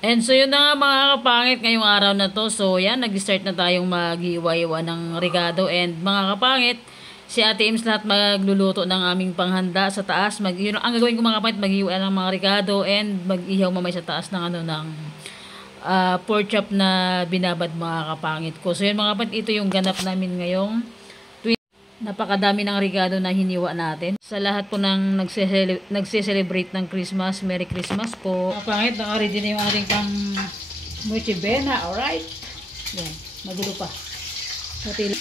And so yun na nga mga kapangit ngayong araw na to. So yan, nag-start na tayong mag-iwa-iwa ng regado. And mga kapangit, si Ate Ims lahat magluluto ng aming panghanda sa taas. Yun ang gagawin ko mga kapangit, mag-iwa ng mga regado and mag-ihaw mamay sa taas ng pork chop na binabad mga kapangit ko. So yun mga kapangit, ito yung ganap namin ngayong napakadami ng regalo na hiniwa natin. Sa lahat po ng nagse-celebrate ng Christmas, Merry Christmas po. Mga pangit, naka-ready na yung ating pang Noche Buena, alright? Yan, magulo pa. Pati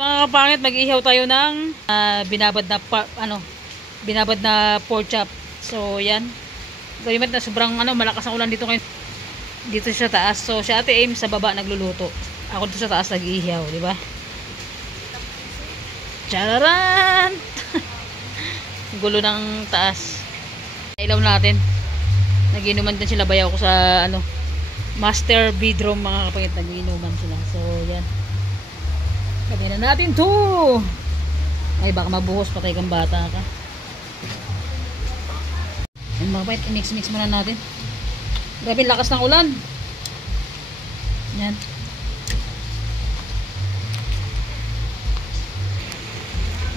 mga kapangit, mag-ihaw tayo ng binabad na pork chop. So yan. Gawin na sobrang malakas ang ulan dito sa taas. So si Ate Aim sa baba nagluluto. Ako dito sa taas nag-iihaw, di ba? Chararan! Gulo ng taas. Ilaw natin. Nagiinuman din sila, bayaw ko sa master bedroom mga kapangit, nagiinuman sila. So yan. Gawin na natin to. Ay baka mabuhos, patay kang bata ka. Yan mga kapangit, i-mix muna natin. Grabe lakas ng ulan. Yan.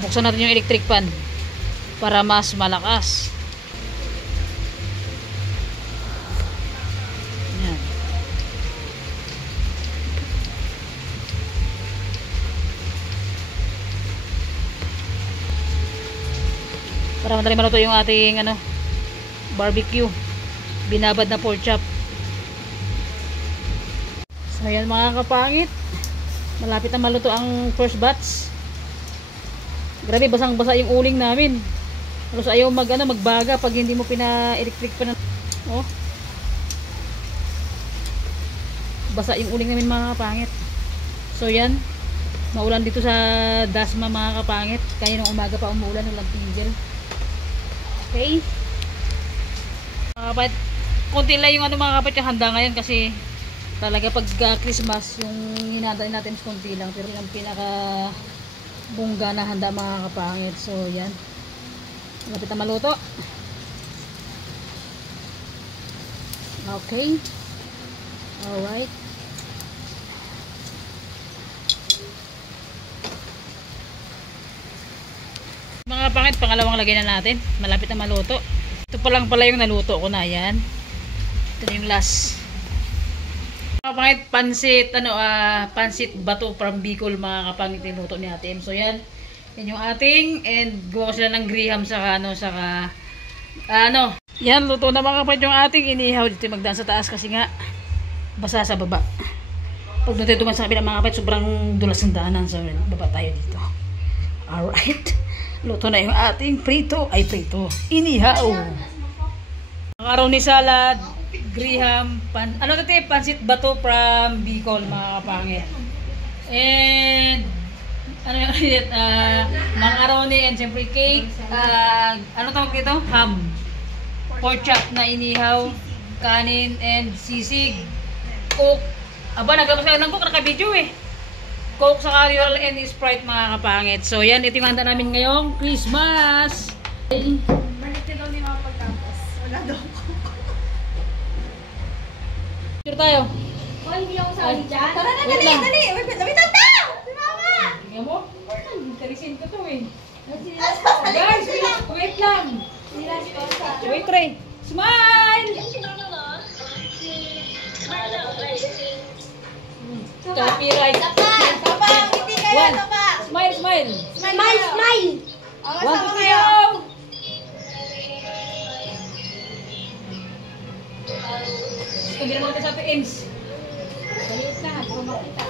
Buksan natin yung electric pan para mas malakas. Yan. Para madali maluto yung ating barbecue binabad na pork chop. So ayan mga kapangit, malapit na maluto ang first batch. Grabe basang basa yung uling namin. Halos ayaw magbaga pag hindi mo pina-electric pa oh. Basa yung uling namin mga kapangit. So yan, maulan dito sa Dasma mga kapangit. Kaya nung umaga pa umuulan, walang tigil. Okay. Mga kapatid, konti lang yung mga kapatid yung handa ngayon kasi talaga pag Christmas yung hinanda natin konti lang, pero yung pinaka bungga na handa mga kapangit. So yan, malapit na maluto. Okay, alright. Mga kapangit, pangalawang lagay na natin, malapit na maluto. Ito pa lang pala yung naluto ko na, yan. Ito yung last. Mga kapangit, pansit bato from Bicol mga kapangit niluto ni Ate M. So yan, yan yung ating, and gawa sila ng graham yan, luto na mga kapangit yung ating inihaw. Dito magdaan sa taas kasi nga basa sa baba. Pag natin tuman sa kabila mga kapangit, sobrang dulas ng daanan. So baba tayo dito. Alright. Luto na yung ating inihaw. Macaroni salad, graham, pansit bato from Bicol mga kapangit. And macaroni and siyempre cake, tawag dito? Ham. Pork chop na inihaw, kanin and sisig. Coke. Aba, nagabas ka ng coke, naka-video eh. Coke sa Royal and Sprite mga kapangit. So yan, ito yung handa namin ngayong Christmas. Bakit ka daw ni mga pagtapos? Wala daw ko. Picture tayo. Oh, hindi ako sali dyan. Tara na, Wait dali, lang. dali. Wait lang. Si mama. Tingnan mo? Interesin ko to eh. Guys, wait lang. Wait, Trey. Smile! Copyright. Tapa, hindi kayo, One. tapa. Smile. Smile. One, two, three, kayo. go! Hindi naman ka sa Ames. Daliit na, baka makita.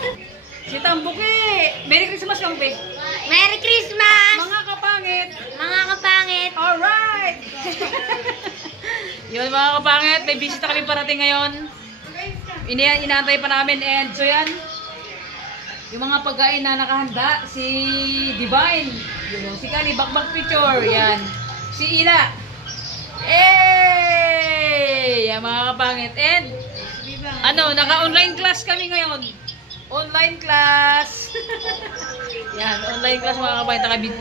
Si Tambuki! Merry Christmas lang, te. Merry Christmas! Mga kapangit! Mga kapangit! Alright! Yun mga kapangit, may bisita kami parating ngayon. Inaantay pa namin, and so yan. Yung mga pagkain na nakahanda, si Divine, yun, si Kali, bakbak picture, yan. Si Ila. Yan mga kapangit. And, naka-online class kami ngayon. Online class. Yan, online class mga kapangit.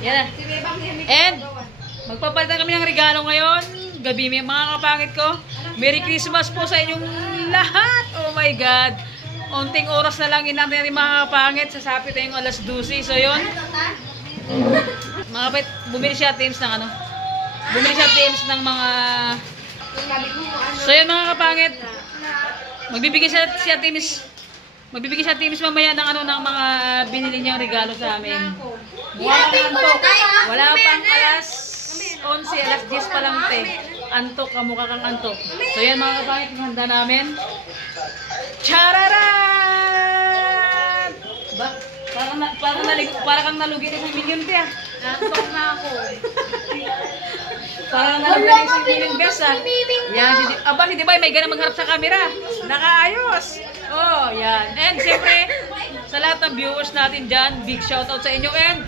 Yan na. Si Bebang Hemi. And, magpapalitan kami ng regalo ngayon. Gabi, mga kapangit ko. Merry Christmas po sa inyong lahat. Oh my God. Unting oras na lang inantay natin mga kapangit. Sasapit tayong alas 12. So, yun. Mga kapit, bumili siya teams ng ano. Bumili siya teams ng mga... So, yun mga kapangit. Magbibigay siya teams. Magbibigay siya teams mamaya ng ano ng mga binili niyang regalo sa amin. Wala pang alas 11, alas 10 pa lang te. Antok, kamukha kang antok. So yan mga kapangit, yung handa namin. Chararan! Ba? Parang kang nalugi na sa million te ah. Antok na ako. Parang nalugi na sa million best ah. Yan, si Dibay may ganang magharap sa camera. Nakaayos! Oh, yan. And siyempre, sa lahat ng viewers natin dyan, big shoutout sa inyo and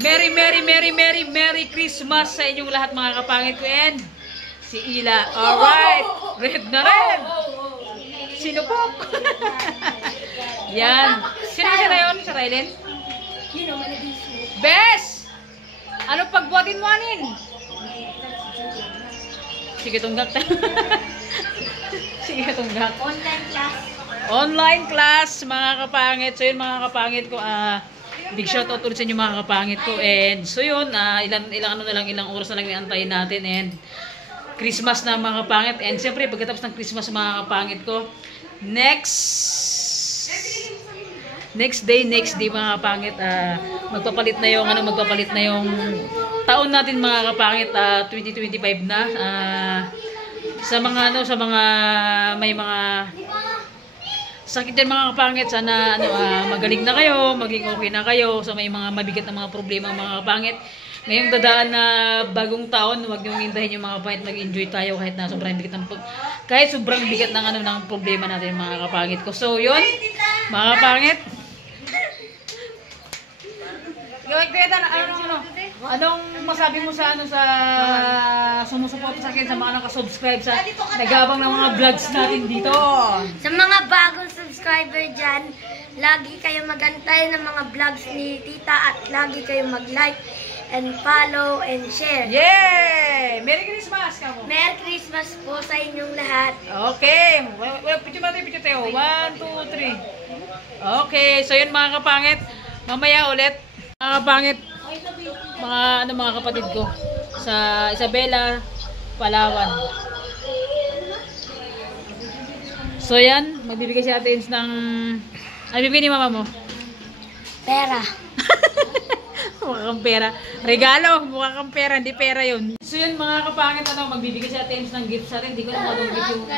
Merry Christmas sa inyong lahat mga kapangit ko and si Ila. Alright! Red na red! Sino po? Yan. Sino na yun? Sa Rylen? Bes! Ano pagbuhatin mo anin? Sige, tunggak tayo. Sige, tunggak. Online class. Online class, mga kapangit. So yun mga kapangit ko, big shoutout ulit sa inyo mga kapangit ko. And so yun, ilang oras na lang iantayin natin. And Christmas na mga kapangit. And siyempre, pagkatapos ng Christmas mga kapangit ko, next day mga kapangit, magpapalit na yung taon natin mga kapangit, 2025 na. Sa mga may mga sakit din mga kapangit, sana magaling na kayo, maging okay na kayo sa may mga mabigat na mga problema mga kapangit. Ngayong dadaan na bagong taon, huwag niyong hintayin yung mga kapangit, mag-enjoy tayo kahit sobrang bigat ng problema natin mga kapangit ko. So yun, mga kapangit. Anong masabi mo sa sumusuporta sa akin, sa mga nakasubscribe sa nagabang ng mga vlogs natin dito? Sa mga bagong subscriber dyan, lagi kayo magantay ng mga vlogs ni Tita at lagi kayo mag-like and follow and share. Yay! Merry Christmas! Kamo. Merry Christmas po sa inyong lahat. Okay. Picture tayo. 1, 2, 3. Okay. So yun mga kapangit. Mamaya ulit. Mga kapangit. Mga kapatid ko. Sa Isabela, Palawan. So yan. Magbibigay si Ate Ins ng... Ano bibigay ni mama mo? Pera. Mukha kang pera. Regalo, mukha kang pera, hindi pera yun. So yun mga kapangit, magbibigay siya Ate Ms ng gift sa atin. Hindi ko na anong gift yung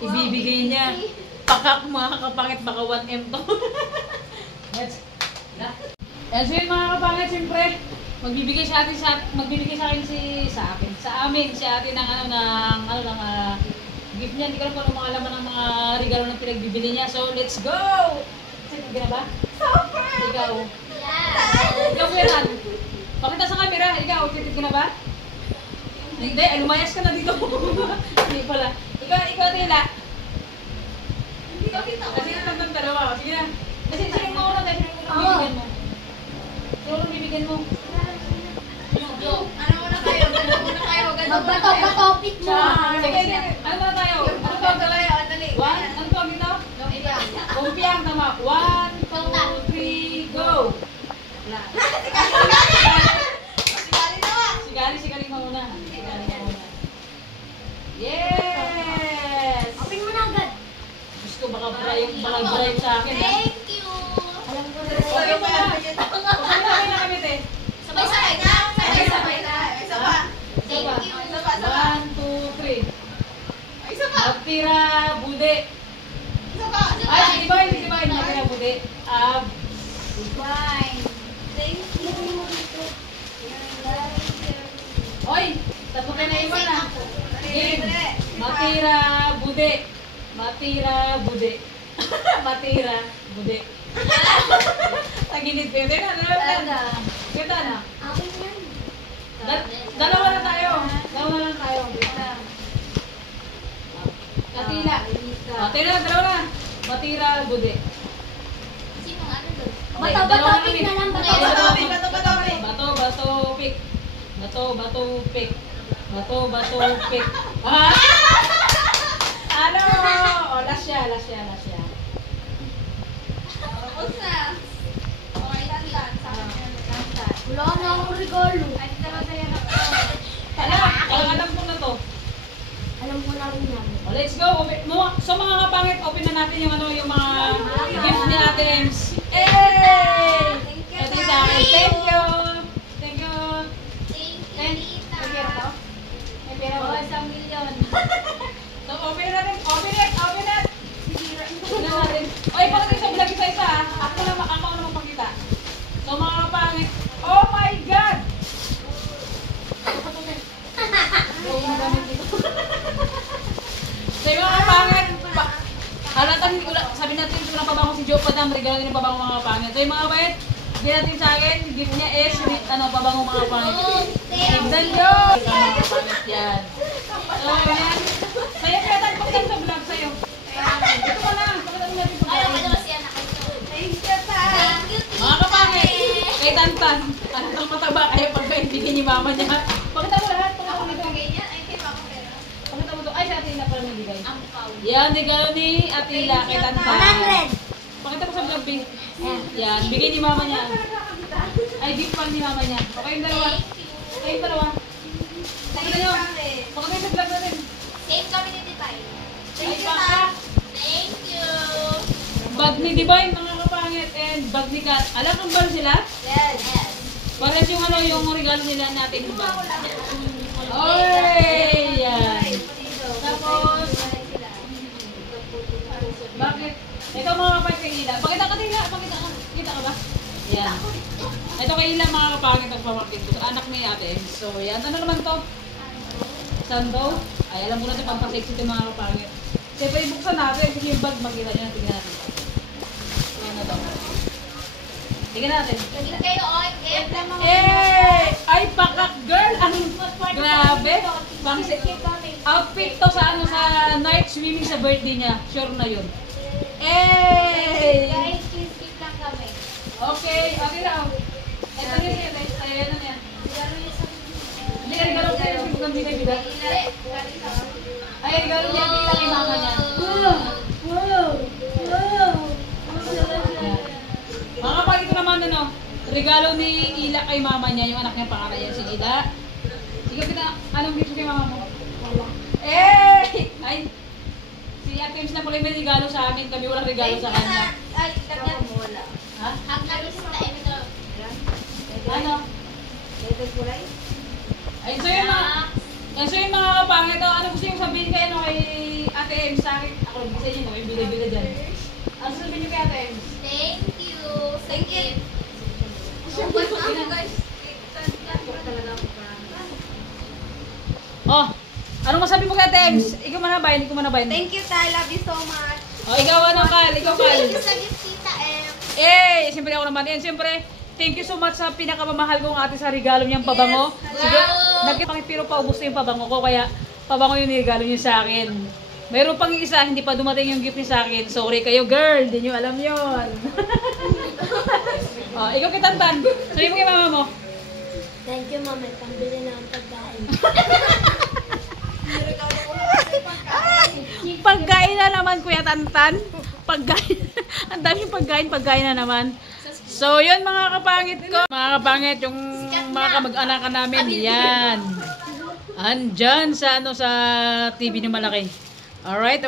ibibigay niya. Pakak mga kapangit, baka 1M to. And so yun mga kapangit, siyempre, magbibigay sa atin sa amin si ate ng gift niya. Hindi ko lang kung mga laman ng mga regalo na pinagbibili niya. So let's go! Sige na ba? Ikaw. Ikaw Kuya. Pakita sa camera. Ikaw, titit ka na ba? Hindi, lumayas ka na dito. Hindi pala. Ikaw Tila. Kasi yung dalawa. Sige na. Kasi sino mo una dahil bibigyan mo. Sino bibigyan mo? Ano muna kayo? Magbato-batopit mo. Sige. Ano muna tayo? Ano tawag tayo? Ano tawag dito? Kumpiang tama. 1, 2, 3, go! Sigali mo muna. Yes! Open mo na agad. Gusto baka bribe sa akin. Thank you. Okay mo na. Sabay na kami te. Sabay-sabay na. Isa pa. Thank you. 1, 2, 3. Isa pa. Matira bude. Isa pa. Ay, si Ibay. Matira bude. Bye. Thank you. Oy, tapos kayo na iwan na. Game. Matira bude. Matira bude. Tagilid pa yun. Ganda na. Akin yan. Dalawa na tayo. Katila. Dalawa na. Matira bude. Bato-batopit na lang. Bato-batopit. Bato. bato, pick. Bato, pick. Ah! Ano? O, last siya. Tapos na. Okay, tantan. Sa akin yun. Tantan. Wala na akong regalo. Ay, dalawa sa'yo na. Alam ko na to. Alam ko na rin yan. O, let's go. So mga kapangit, open na natin yung yung mga gift ni Ate Ems. Hey! Ito yung sa akin. Thank you. Thank you, Tita. May pera to? May pera Oo, ba? 1 million. So, open natin. Open it. Tignan natin. Oy, pakita sa vlog isa-isa ha. Ako na magpakita. So, mga kapangit. Oh my God! So, yung mga kapangit. Halatang, sabi natin ito ng pabango si Joe Padam. Regalo din yung pabango mga kapangit. So, yung mga kapangit. Bigyan natin sa akin. Gift niya is, pabango mga kapangit. Tignan nyo! Mga kapangit yan. So, yan. Sa'yo, kaya tayo pagtan sa vlog sa'yo. Ito ka lang. Pagkatan natin sa vlog. Thank you, Ta. Mga kapangit, kay Tantan, ano itong mataba kaya pagkaibigin ni mama niya. Pakita mo lahat, pakita mo lahat. Ay, kaya pa ako pera. Pakita mo to. Ay, si Atila pala nabigay. Ang pau. Yan, regalo ni Atila kay Tantan. 100. Pakita mo sa vlog, Bing. Yan, bigay ni mama niya. Ay, gift pa ni mama niya. Okay, yung dalawa. Kayong dalawa. Pakita nyo. Pakita nyo sa vlog natin. Same kami ni Titay. Ay, paka. Thank you. Bag ni Divine, mga kapangit, and bag ni Kat. Alam kung ba sila? Yes. Parehas yung regalo nila natin yung bag. Oy! Yan. Tapos, bakit? Ito mga kapangit kay Ila. Pakita ka din, pakita ka. Kita ka ba? Yan. Ito kay Ila mga kapangit ang pamangkin ko. Anak ni ate. So, yan. Ano naman to? Sando. Ay, alam mo na ito, pampasexy ito mga kapangit. Siyempre, ibuksan natin. Kasi yung bag, makita nyo na. Tingnan natin. Yan na to. Tingnan natin. Lagi na kayo, oy. Gift lang mga. Eh! Ay, pakak girl! Ang grabe! Pang outfit to sa night swimming sa birthday niya. Sure na yun. Eh! Guys, please gift lang kami. Okay, okay na. Ito na siya guys. Ayan na yan. Hindi ka regalo kayo. Hindi ka binibigay. Ay, regalo niya. Hindi lang kay mama niya. Mga kapag ito naman regalo ni Ila kay mama niya. Yung anak niya pangalan niya si Ila. Sige kita, anong gift kay mama mo? Eh! Ay! Si Ate Ems na pala may regalo sa amin. Kami walang regalo sa kanya. Ay, kanya mo wala. Ha? Hag na rin sa ito. Ano? Ay, so yung mga kapangit, ano gusto yung sabihin kay Ate Ems sa akin? Ako lang sa inyo, may bila-bila dyan. Ano sabihin niyo kay Ate Ems? Thank you. Thank you. Oh, anong masabi mo kay Ate Ems? Ikaw manabayan, hindi ko manabayan. Thank you, Ta. Love you so much. Oh, ikaw ano, Kal? Ikaw, Kal. Thank you sa gift, Tita M. Eh, siyempre ako naman. And siyempre, thank you so much sa pinakamamahal kong ate sa regalo niyang pabango. Yes. Sige, Wow. pero paubos na yung pabango ko, kaya pabango yung regalo niyo sa akin. Mayroon pang isa, hindi pa dumating yung gift niya sa akin. Sorry kayo, girl. Hindi niyo alam yon. Oh, ikaw kitantan. Sabi mo kay mama mo. Thank you, Mama. Pambili na ang pagkain. Pagkain na naman, Kuya Tantan. Pagkain. Ang daming pagkain na naman. So, yun mga kapangit ko. Mga kapangit, yung mga kamag-anakan namin, yan. Andyan sa, sa TV ni malaki. Alright.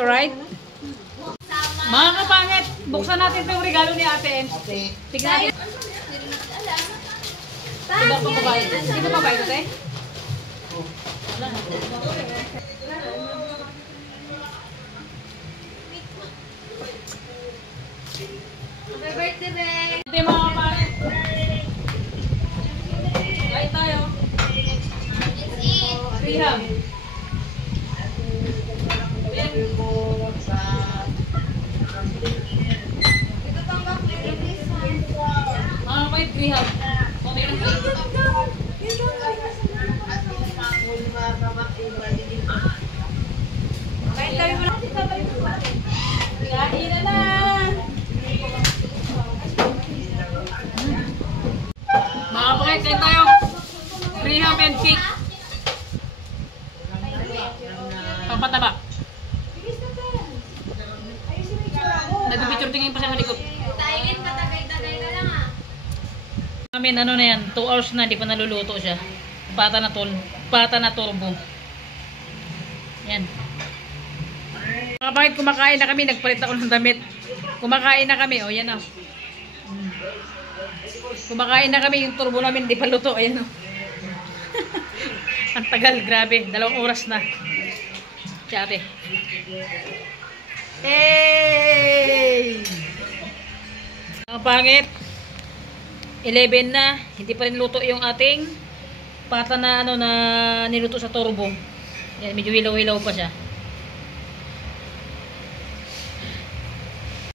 Mga kapangit, buksan natin itong regalo ni Ate Ems. Tignan natin. Diba pang babae? Di ba babae ito, te? Wala na. Happy birthday, Beng. Ito yung mga kapangit. Kain tayo. Let's eat. Rehab. Ito tanggap, please. Mga kapangit, rehab. Okay lang kayo. Kain tayo mo lang. Kain na. Mga kapangit, kain tayo. Graham and cake. Pampataba. Nagpipicture tingin pa siya malikot. Taingin, patagay-tagay ka lang ah. Amin, ano na yan, 2 hours na, di pa naluluto siya. Pata na turbo. Yan. Mga pangit, kumakain na kami, nagpalit ako ng damit. Kumakain na kami, o yan o. Kumakain na kami, yung turbo namin, di pa luto, ayan o. Ang tagal, grabe, 2 oras na. Tsate. Hey! Mga pangit, 11 na, hindi pa rin luto yung ating pata na ano na niluto sa turbo. Yan, medyo hilaw-hilaw pa siya.